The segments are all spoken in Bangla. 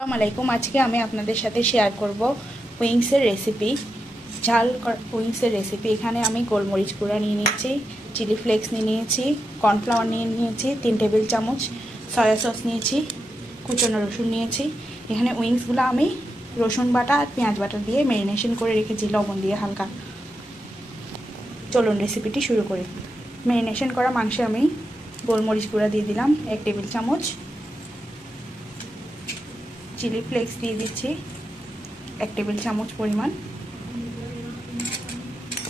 আসসালামু আলাইকুম। আজকে আমি আপনাদের সাথে শেয়ার করব উইংসের রেসিপি, ঝাল উইংসের রেসিপি। এখানে আমি গোলমরিচ গুঁড়া নিয়ে নিয়েছি, চিলি ফ্লেক্স নিয়ে নিয়েছি, কর্নফ্লাওয়ার নিয়ে নিয়েছি 3 টেবিল চামচ, সয়া সস নিয়েছি, কুচনো রসুন নিয়েছি। এখানে উইংসগুলো আমি রসুন বাটা আর পেঁয়াজ বাটা দিয়ে ম্যারিনেশন করে রেখেছি লবণ দিয়ে হালকা। চলুন রেসিপিটি শুরু করি। ম্যারিনেশন করা মাংসে আমি গোলমরিচ গুঁড়া দিয়ে দিলাম 1 টেবিল চামচ, চিলি ফ্লেক্স দিয়ে দিচ্ছি 1 টেবিল চামচ পরিমাণ,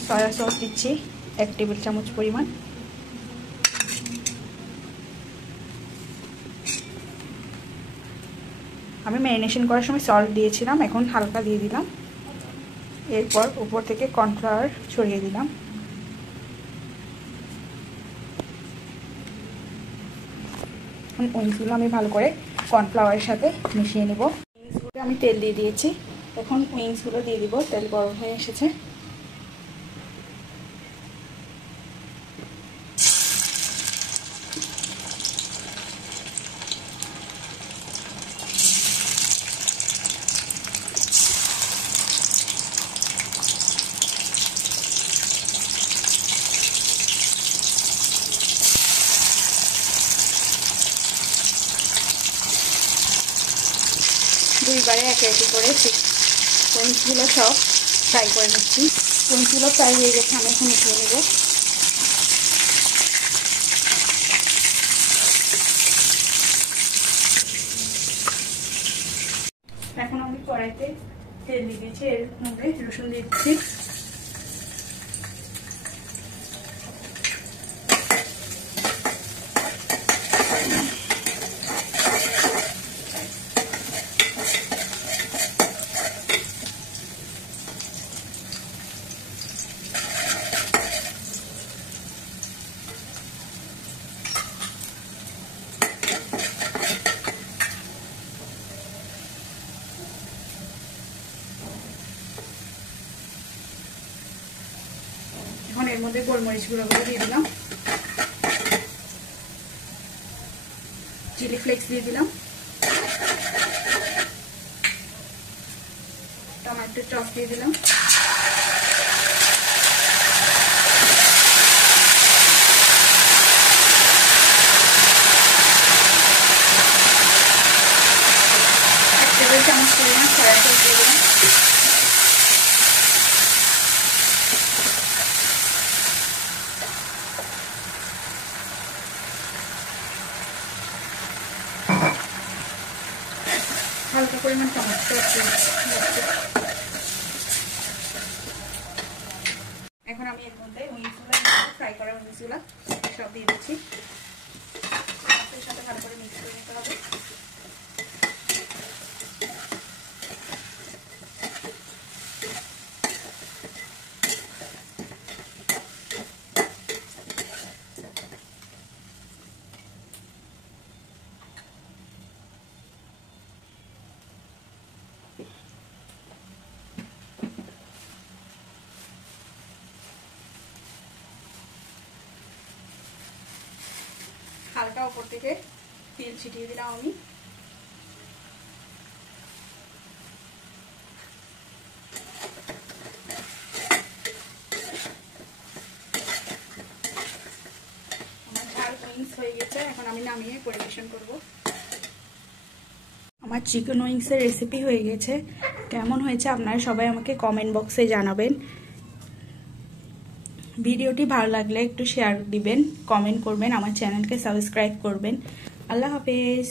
সয়া সস দিচ্ছি 1 টেবিল চামচ পরিমাণ, আমি ম্যারিনেশন করার সময় সল্ট দিয়েছিলাম, এখন হালকা দিয়ে দিলাম। এরপর উপর থেকে কর্নফ্লাওয়ার ছড়িয়ে দিলাম। উইংসগুলো আমি ভালো করে কর্নফ্লাওয়ারের সাথে মিশিয়ে নেব। উইংসগুলো আমি তেল দিয়ে দিয়েছি, এখন উইংসগুলো দিয়ে দিব। তেল গরম হয়ে এসেছে। দুইবারে একে একে করে উইংসগুলো সব ফ্রাই করে নিচ্ছি। উইংসগুলো ফ্রাই হয়ে গেছে, আমি এখন উঠিয়ে নেব। এখন আমি কড়াইতে তেল দিয়ে দিয়েছি, এর মধ্যে রসুন দিয়ে দিচ্ছি। এখন এর মধ্যে গোলমরিচ গুঁড়োগুলো দিয়ে দিলাম, চিলি ফ্লেক্স দিয়ে দিলাম, টমেটো চপ দিয়ে দিলাম, এক টেবিল চামচ পরিমাণ সয়া সস দিয়ে দিলাম। হালকা পরিমাণ টমেটো এখন আমি এর মধ্যে উইংসগুলো ফ্রাই করা উইংসগুলো সব দিয়ে দিচ্ছি। এর সাথে ভালো করে মিক্স করে নিতে হবে। হালকা উপর থেকে তেল ছিটিয়ে দিলাম আমি। আমার ঝাল উইংস হয়ে গেছে, এখন আমি নামিয়ে পরিবেশন করব। আমার চিকেন উইংসের রেসিপি হয়ে গেছে। কেমন হয়েছে আপনারা সবাই আমাকে কমেন্ট বক্সে জানাবেন। ভিডিওটি ভালো লাগলে একটু শেয়ার দিবেন, কমেন্ট করবেন, আমার চ্যানেলকে সাবস্ক্রাইব করবেন। আল্লাহ হাফেজ।